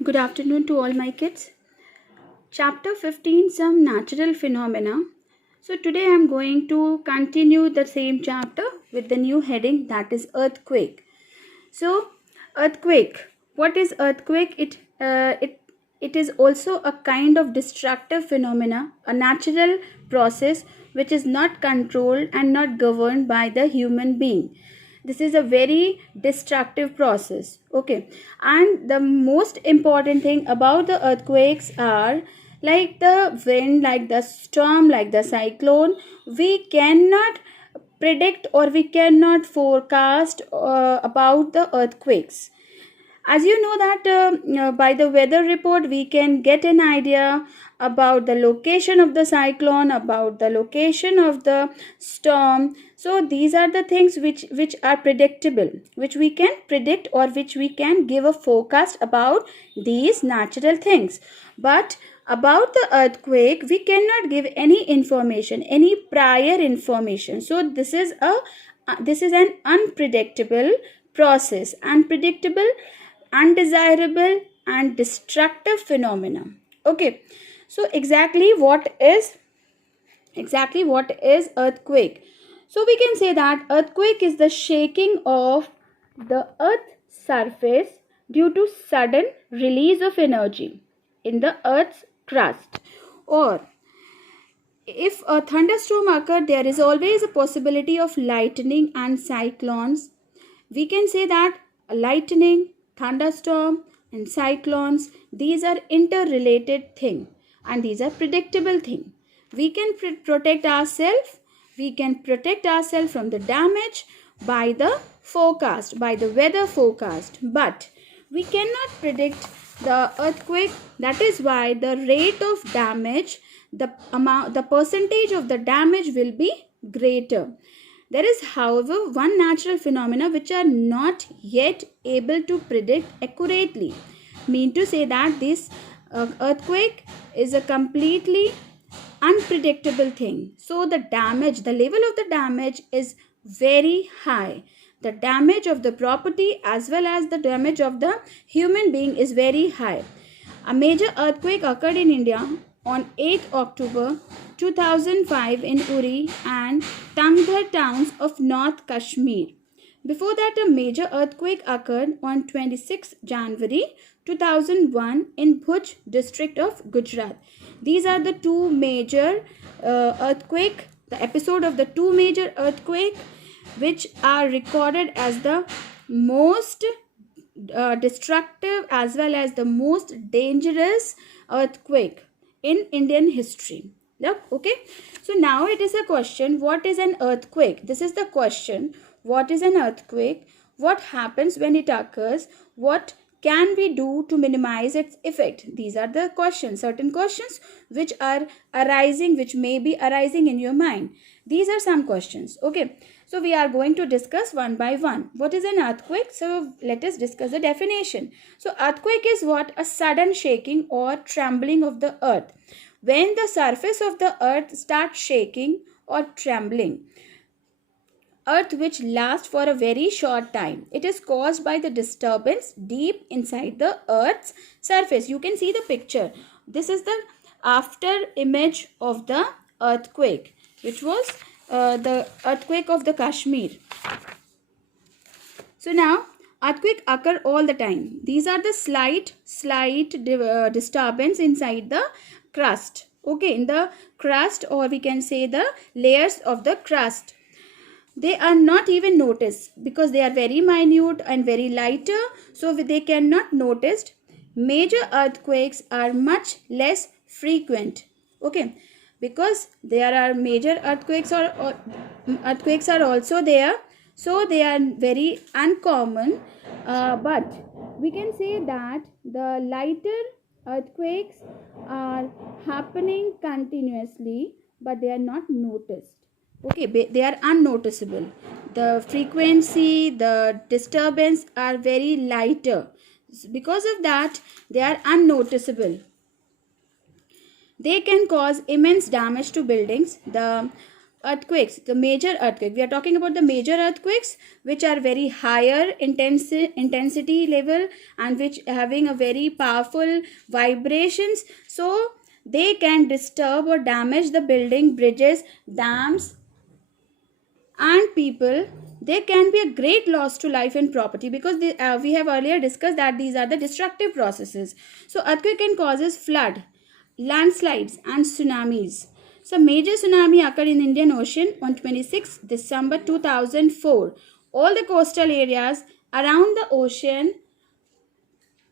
Good afternoon to all my kids. Chapter 15, Some Natural Phenomena. So today I am going to continue the same chapter with the new heading, that is earthquake. So earthquake. What is earthquake? It is also a kind of destructive phenomena, a natural process which is not controlled and not governed by the human being. This is a very destructive process. Okay, and the most important thing about the earthquakes are like the wind, like the storm, like the cyclone. We cannot predict or we cannot forecast about the earthquakes. As you know that by the weather report we can get an idea about the location of the cyclone, about the location of the storm. So these are the things which are predictable, which we can predict or which we can give a forecast about these natural things. But about the earthquake we cannot give any information, any prior information. So this is an unpredictable process, unpredictable, undesirable and destructive phenomena. Okay, so exactly what is earthquake? So we can say that earthquake is the shaking of the earth's surface due to sudden release of energy in the earth's crust. Or if a thunderstorm occurs, there is always a possibility of lightning and cyclones. We can say that lightning, thunderstorm and cyclones, these are interrelated thing and these are predictable thing. We can protect ourselves, we can protect ourselves from the damage by the forecast, by the weather forecast, but we cannot predict the earthquake. That is why the rate of damage, the percentage of the damage will be greater. There is, however, one natural phenomena which are not yet able to predict accurately. Mean to say that this earthquake is a completely unpredictable thing. So the damage, the level of the damage is very high. The damage of the property as well as the damage of the human being is very high. A major earthquake occurred in India on 8th October 2005 in Uri and Tangdhar towns of North Kashmir. Before that, a major earthquake occurred on 26 January 2001 in Bhuj district of Gujarat. These are the two major earthquake, the episode of the two major earthquake which are recorded as the most destructive as well as the most dangerous earthquake in Indian history. Look, okay. So now it is a question, what is an earthquake? This is the question. What is an earthquake? What happens when it occurs? What can we do to minimize its effect? These are the questions, certain questions which are arising, which may be arising in your mind. These are some questions. Okay. So we are going to discuss one by one. What is an earthquake? So let us discuss the definition. So earthquake is what? A sudden shaking or trembling of the earth. When the surface of the earth starts shaking or trembling, earth which lasts for a very short time. It is caused by the disturbance deep inside the earth's surface. You can see the picture. This is the after image of the earthquake, which was the earthquake of the Kashmir. So now earthquake occur all the time. These are the slight disturbance inside the crust. Okay, in the crust, or we can say the layers of the crust. They are not even noticed because they are very minute and very lighter, so they cannot noticed. Major earthquakes are much less frequent. Okay, because there are major earthquakes or earthquakes are also there, so they are very uncommon. But we can say that the lighter earthquakes are happening continuously, but they are not noticed. Okay, they are unnoticeable. The frequency, the disturbance are very lighter. Because of that, they are unnoticeable. They can cause immense damage to buildings. The earthquakes, the major earthquake, we are talking about the major earthquakes which are very higher intensity level and which having a very powerful vibrations. So they can disturb or damage the building, bridges, dams and people. There can be a great loss to life and property because we have earlier discussed that these are the destructive processes. So earthquake can causes flood, landslides and tsunamis. So major tsunami occurred in Indian Ocean on 26 December 2004. All the coastal areas around the ocean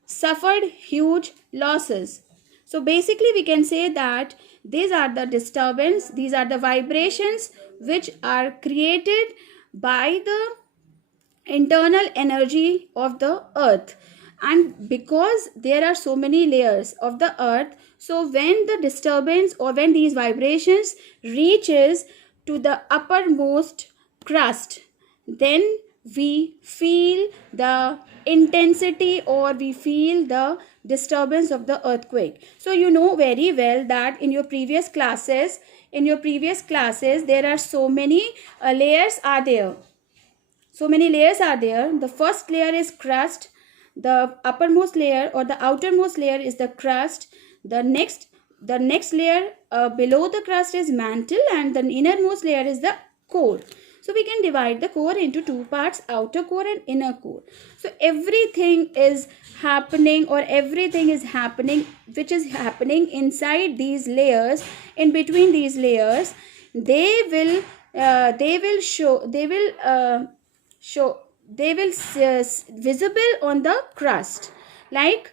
suffered huge losses. So basically we can say that these are the disturbance, these are the vibrations which are created by the internal energy of the earth. And because there are so many layers of the earth, so when the disturbance or when these vibrations reaches to the uppermost crust, then we feel the intensity or we feel the disturbance of the earthquake. So you know very well that in your previous classes there are so many layers are there. So many layers are there. The first layer is crust, the uppermost layer or the outermost layer is the crust. The next layer below the crust is mantle, and the innermost layer is the core. So we can divide the core into two parts, outer core and inner core. So everything is happening which is happening inside these layers. In between these layers, they will visible on the crust. Like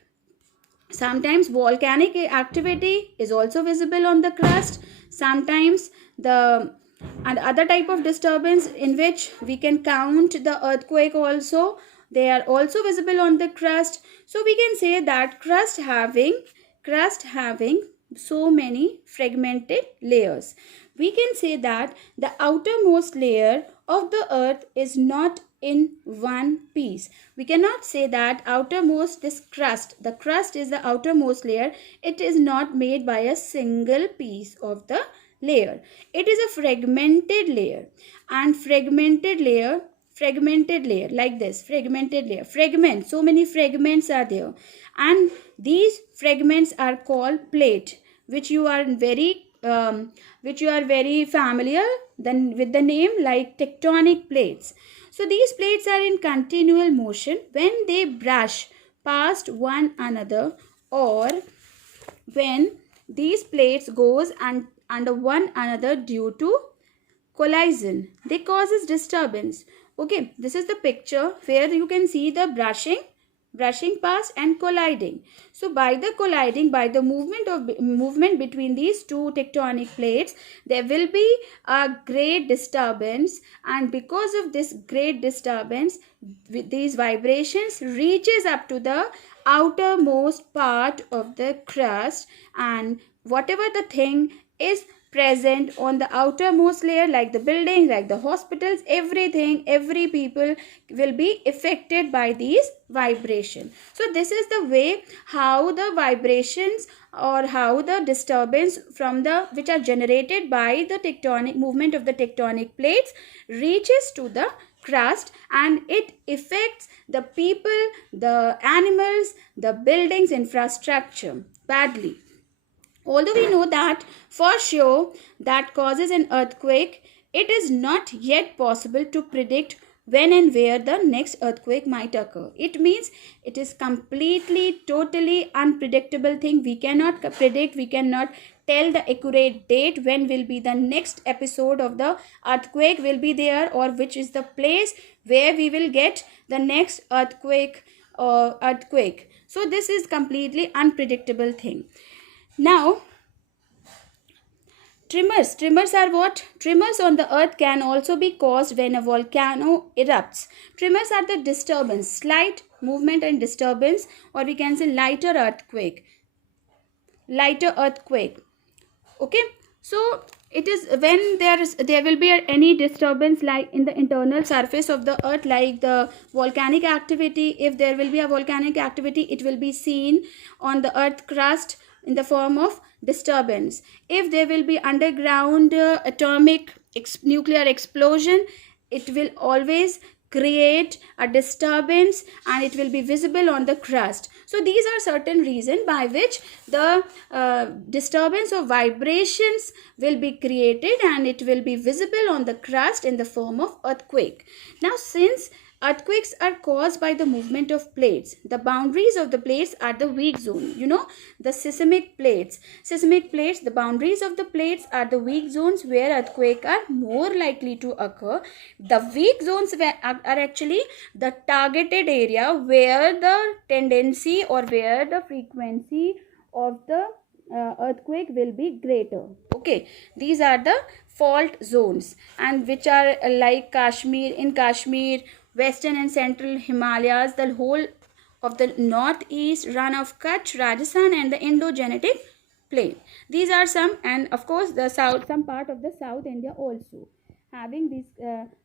sometimes volcanic activity is also visible on the crust. Sometimes the and other type of disturbance in which we can count the earthquake also, they are also visible on the crust. So we can say that crust having so many fragmented layers. We can say that the outermost layer of the earth is not in one piece. We cannot say that the crust is the outermost layer. It is not made by a single piece of the layer. It is a fragmented layer, and fragmented layer like this, fragments, so many fragments are there, and these fragments are called plate, which you are very familiar then with the name like tectonic plates. So these plates are in continual motion when they brush past one another, or when these plates goes and under one another due to collision, they causes disturbance. Okay, this is the picture where you can see the brushing past and colliding. So by the movement between these two tectonic plates, there will be a great disturbance, and because of this great disturbance, with these vibrations reaches up to the outermost part of the crust, and whatever the thing is present on the outermost layer, like the building, like the hospitals, every people will be affected by these vibrations. So this is the way how the vibrations or how the disturbance from the which are generated by the tectonic movement of the tectonic plates reaches to the crust, and it affects the people, the animals, the buildings, infrastructure badly. Although we know that for sure that causes an earthquake, it is not yet possible to predict when and where the next earthquake might occur. It means it is completely, totally unpredictable thing. We cannot predict, we cannot tell the accurate date when will be the next episode of the earthquake will be there, or which is the place where we will get the next earthquake. So this is completely unpredictable thing. Now, tremors are what? Tremors on the earth can also be caused when a volcano erupts. Tremors are the disturbance, slight movement and disturbance, or we can say lighter earthquake. Okay, so it is when there will be any disturbance like in the internal surface of the earth, like the volcanic activity. If there will be a volcanic activity, it will be seen on the earth crust in the form of disturbance. If there will be underground atomic nuclear explosion, it will always create a disturbance and it will be visible on the crust. So these are certain reasons by which the disturbance of vibrations will be created and it will be visible on the crust in the form of earthquake. Now, since earthquakes are caused by the movement of plates, the boundaries of the plates are the weak zone. You know, the seismic plates. Seismic plates, the boundaries of the plates are the weak zones where earthquakes are more likely to occur. The weak zones are actually the targeted area where the tendency or where the frequency of the earthquake will be greater. Okay, these are the fault zones, and which are like Kashmir, in Kashmir, western and central Himalayas, the whole of the northeast, run of Kutch, Rajasthan, and the Indo-Gangetic plain. These are some, and of course the south, some part of the South India also having these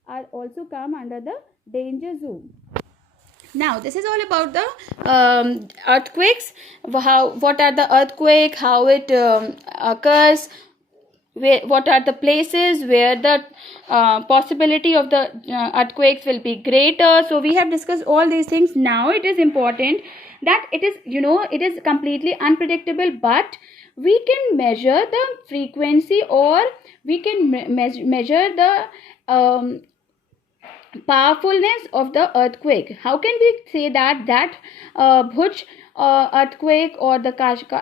are also come under the danger zone. Now this is all about the earthquakes. What are the earthquake, how it occurs, what are the places where the possibility of the earthquakes will be greater. So we have discussed all these things. Now it is important that it is, you know, it is completely unpredictable, but we can measure the frequency, or we can measure the powerfulness of the earthquake. How can we say that Bhuj earthquake or the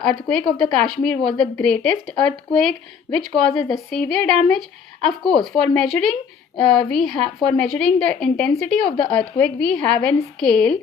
earthquake of the Kashmir was the greatest earthquake which causes the severe damage? Of course, for measuring for measuring the intensity of the earthquake, we have a scale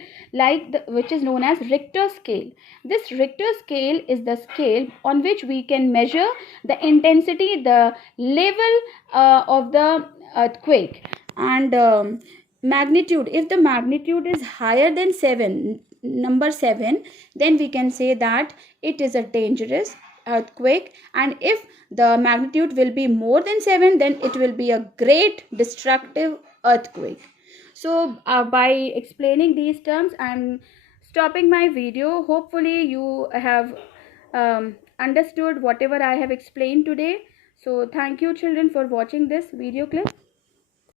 which is known as Richter scale. This Richter scale is the scale on which we can measure the intensity, the level of the earthquake. And magnitude, if the magnitude is higher than 7, number 7, then we can say that it is a dangerous earthquake, and if the magnitude will be more than 7, then it will be a great destructive earthquake. So by explaining these terms, I'm stopping my video. Hopefully you have understood whatever I have explained today. So thank you children for watching this video clip.